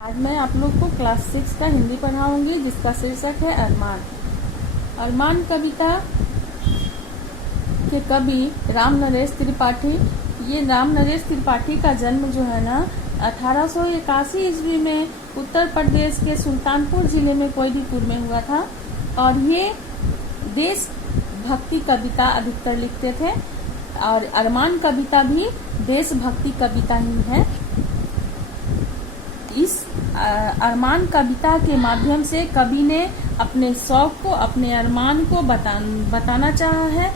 आज मैं आप लोग को क्लास 6 का हिंदी पढ़ाऊंगी जिसका शीर्षक है अरमान। अरमान कविता के कवि राम नरेश त्रिपाठी। ये राम नरेश त्रिपाठी का जन्म जो है ना 1881 ईस्वी में उत्तर प्रदेश के सुल्तानपुर जिले में कोयलीपुर में हुआ था और ये देश भक्ति कविता अधिकतर लिखते थे और अरमान कविता भी देशभक्ति कविता ही है। इस अरमान कविता के माध्यम से कवि ने अपने शौक को, अपने अरमान को बताना चाहा है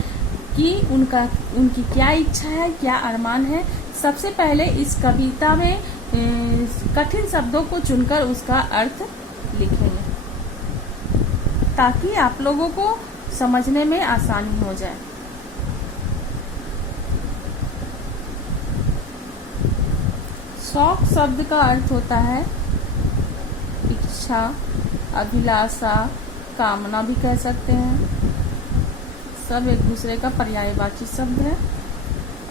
कि उनकी क्या इच्छा है, क्या अरमान है। सबसे पहले इस कविता में कठिन शब्दों को चुनकर उसका अर्थ लिखेंगे ताकि आप लोगों को समझने में आसानी हो जाए। शौक शब्द का अर्थ होता है इच्छा, अभिलाषा, कामना भी कह सकते हैं। सब एक दूसरे का पर्यायवाची शब्द है।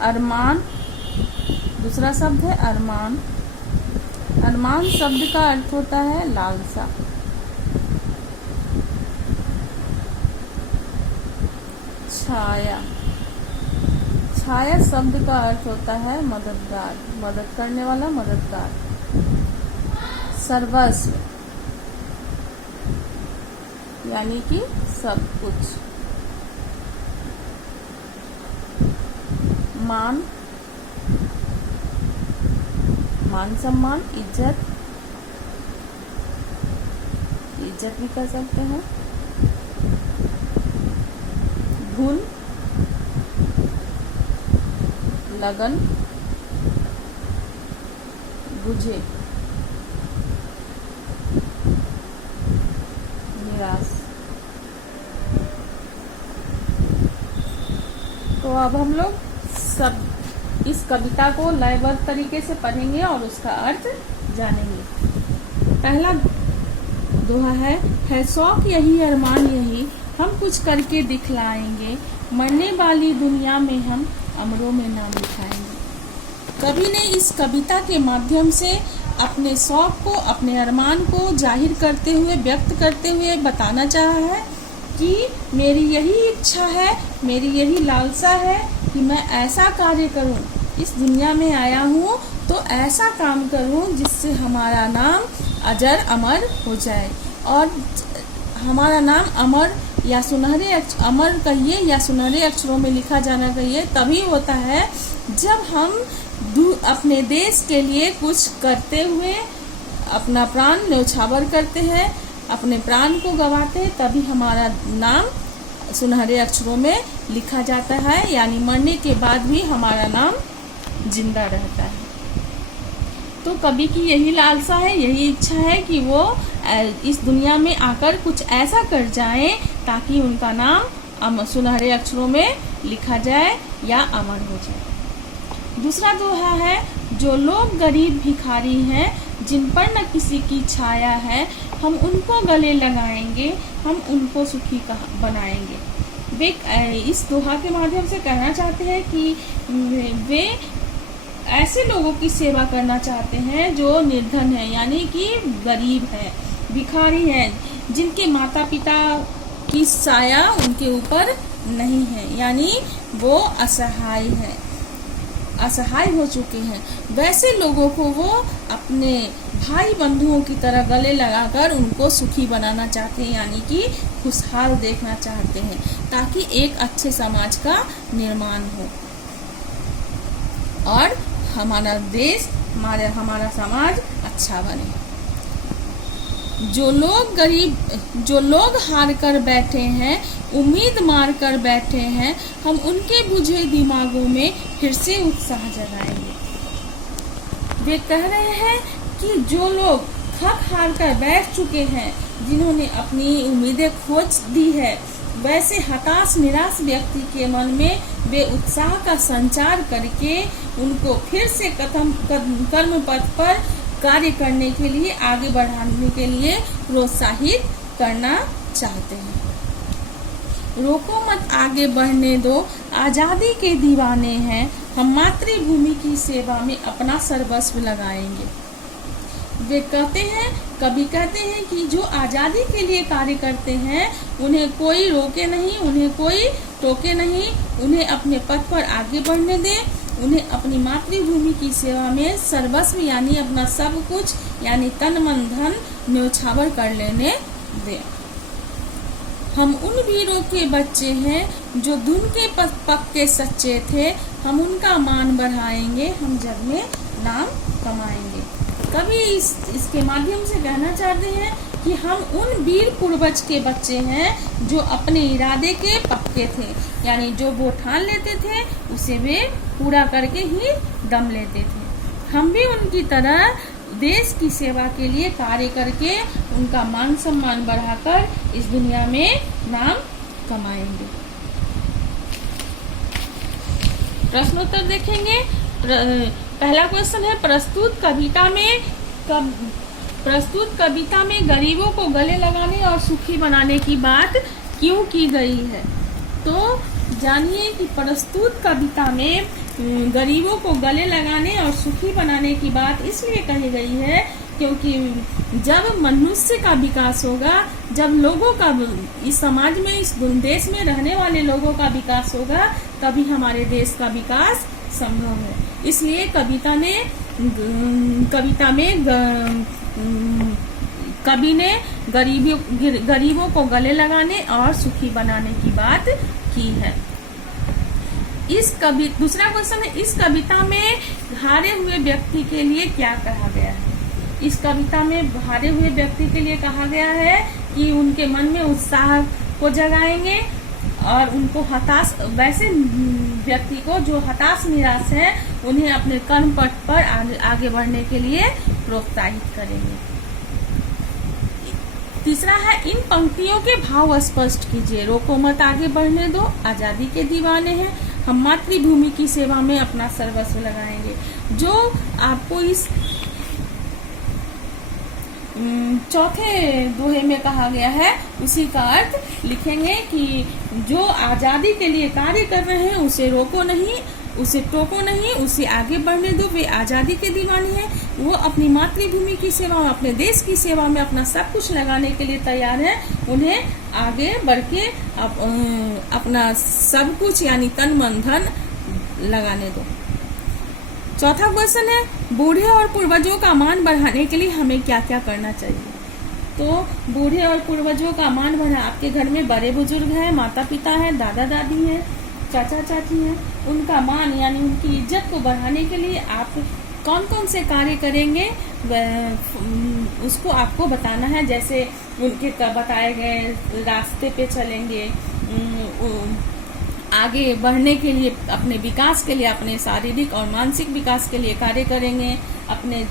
अरमान दूसरा शब्द है अरमान। अरमान शब्द का अर्थ होता है लालसा। छाया, छाया शब्द का अर्थ होता है मददगार, मदद करने वाला, मददगार। सर्वस्व यानी कि सब कुछ। मान, मान सम्मान, इज्जत, इज्जत भी कह सकते हैं। धुन, लगन, बुझे, निराश। तो अब हम लोग सब इस कविता को लयबद्ध तरीके से पढ़ेंगे और उसका अर्थ जानेंगे। पहला दोहा है शौक यही, अरमान यही, हम कुछ करके दिखलाएंगे, मरने वाली दुनिया में हम अमरों में नाम लिखाएंगे। कवि ने इस कविता के माध्यम से अपने शौक को, अपने अरमान को जाहिर करते हुए, व्यक्त करते हुए बताना चाहा है कि मेरी यही इच्छा है, मेरी यही लालसा है कि मैं ऐसा कार्य करूं, इस दुनिया में आया हूं तो ऐसा काम करूं जिससे हमारा नाम अजर अमर हो जाए। और हमारा नाम अमर या सुनहरे अमर कहिए या सुनहरे अक्षरों में लिखा जाना कहिए तभी होता है जब हम अपने देश के लिए कुछ करते हुए अपना प्राण न्यौछावर करते हैं, अपने प्राण को गंवाते हैं, तभी हमारा नाम सुनहरे अक्षरों में लिखा जाता है। यानी मरने के बाद भी हमारा नाम जिंदा रहता है। तो कवि की यही लालसा है, यही इच्छा है कि वो इस दुनिया में आकर कुछ ऐसा कर जाएं ताकि उनका नाम सुनहरे अक्षरों में लिखा जाए या अमर हो जाए। दूसरा दोहा है जो लोग गरीब भिखारी हैं, जिन पर न किसी की छाया है, हम उनको गले लगाएंगे, हम उनको सुखी बनाएंगे। वे इस दोहा के माध्यम से कहना चाहते हैं कि वे ऐसे लोगों की सेवा करना चाहते हैं जो निर्धन है, यानी कि गरीब है, भिखारी हैं, जिनके माता पिता की साया उनके ऊपर नहीं है, यानी वो असहाय है, असहाय हो चुके हैं। वैसे लोगों को वो अपने भाई बंधुओं की तरह गले लगाकर उनको सुखी बनाना चाहते हैं, यानी कि खुशहाल देखना चाहते हैं ताकि एक अच्छे समाज का निर्माण हो और हमारा देश, हमारा समाज अच्छा बने। जो लोग हार कर बैठे हैं, उम्मीद मार कर बैठे हैं, हम उनके बुझे दिमागों में फिर से उत्साह जगाएंगे। वे कह रहे हैं कि जो लोग थक हार कर बैठ चुके हैं, जिन्होंने अपनी उम्मीदें खोज दी है, वैसे हताश निराश व्यक्ति के मन में वे उत्साह का संचार करके उनको फिर से कर्म पथ पर कार्य करने के लिए, आगे बढ़ाने के लिए प्रोत्साहित करना चाहते हैं। रोको मत, आगे बढ़ने दो, आजादी के दीवाने हैं, हम मातृभूमि की सेवा में अपना सर्वस्व लगाएंगे। वे कहते हैं, कवि कहते हैं कि जो आज़ादी के लिए कार्य करते हैं उन्हें कोई रोके नहीं, उन्हें कोई टोके नहीं, उन्हें अपने पथ पर आगे बढ़ने दें, उन्हें अपनी मातृभूमि की सेवा में सर्वस्व यानी अपना सब कुछ यानी तन मन धन न्योछावर कर लेने दें। हम उन वीरों के बच्चे हैं जो धुन के पक्के सच्चे थे, हम उनका मान बढ़ाएंगे, हम जग में नाम कमाएंगे। कवि इसके माध्यम से कहना चाहते हैं कि हम उन वीर पूर्वज के बच्चे हैं जो अपने इरादे के पक्के थे, यानी जो वो ठान लेते थे उसे वे पूरा करके ही दम लेते थे। हम भी उनकी तरह देश की सेवा के लिए कार्य करके उनका मान सम्मान बढ़ाकर इस दुनिया में नाम कमाएंगे। प्रश्नोत्तर देखेंगे। पहला क्वेश्चन है, प्रस्तुत कविता में गरीबों को गले लगाने और सुखी बनाने की बात क्यों की गई है? तो जानिए कि प्रस्तुत कविता में गरीबों को गले लगाने और सुखी बनाने की बात इसलिए कही गई है क्योंकि जब मनुष्य का विकास होगा, जब लोगों का, इस समाज में, इस देश में रहने वाले लोगों का विकास होगा, तभी हमारे देश का विकास संभव है। इसलिए कवि ने गरीबों को गले लगाने और सुखी बनाने की बात की है। दूसरा क्वेश्चन है, इस कविता में हारे हुए व्यक्ति के लिए क्या कहा गया है? इस कविता में हारे हुए व्यक्ति के लिए कहा गया है कि उनके मन में उत्साह को जगाएंगे और उनको हताश, वैसे व्यक्ति को जो हताश निराश है, उन्हें अपने कर्म पथ पर आगे बढ़ने के लिए प्रोत्साहित करेंगे। तीसरा है, इन पंक्तियों के भाव स्पष्ट कीजिए। रोको मत, आगे बढ़ने दो, आजादी के दीवाने हैं, हम मातृभूमि की सेवा में अपना सर्वस्व लगाएंगे। जो आपको इस चौथे दोहे में कहा गया है उसी का अर्थ लिखेंगे कि जो आजादी के लिए कार्य कर रहे हैं उसे रोको नहीं, उसे टोको नहीं, उसे आगे बढ़ने दो। वे आजादी के दीवाने हैं, वो अपनी मातृभूमि की सेवा में, अपने देश की सेवा में अपना सब कुछ लगाने के लिए तैयार है। उन्हें आगे बढ़ के अपना सब कुछ यानी तन मन धन लगाने दो। चौथा क्वेश्चन है, बूढ़े और पूर्वजों का मान बढ़ाने के लिए हमें क्या क्या करना चाहिए? तो बूढ़े और पूर्वजों का मान बढ़ा, आपके घर में बड़े बुजुर्ग हैं, माता पिता हैं, दादा दादी हैं, चाचा चाची हैं, उनका मान यानी उनकी इज्जत को बढ़ाने के लिए आप कौन कौन से कार्य करेंगे उसको आपको बताना है। जैसे उनके बताए गए रास्ते पे चलेंगे, आगे बढ़ने के लिए, अपने विकास के लिए, अपने शारीरिक और मानसिक विकास के लिए कार्य करेंगे, अपने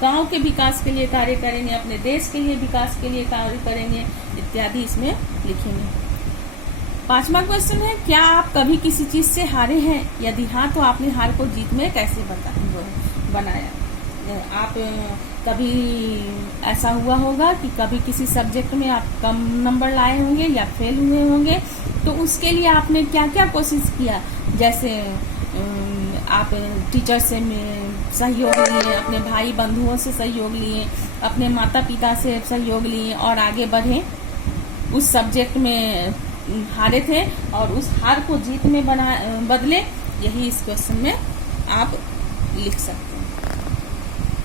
गांव के विकास के लिए कार्य करेंगे, अपने देश के लिए विकास के लिए कार्य करेंगे इत्यादि इसमें लिखेंगे। पांचवा क्वेश्चन है, क्या आप कभी किसी चीज से हारे हैं? यदि हाँ तो आपने हार को जीत में कैसे बनाया? आप कभी ऐसा हुआ होगा कि कभी किसी सब्जेक्ट में आप कम नंबर लाए होंगे या फेल हुए होंगे, तो उसके लिए आपने क्या क्या कोशिश किया? जैसे आप टीचर से सहयोग लिए, अपने भाई बंधुओं से सहयोग लिए, अपने माता पिता से सहयोग लिए और आगे बढ़े। उस सब्जेक्ट में हारे थे और उस हार को जीत में बदले, यही इस क्वेश्चन में आप लिख सकते हैं।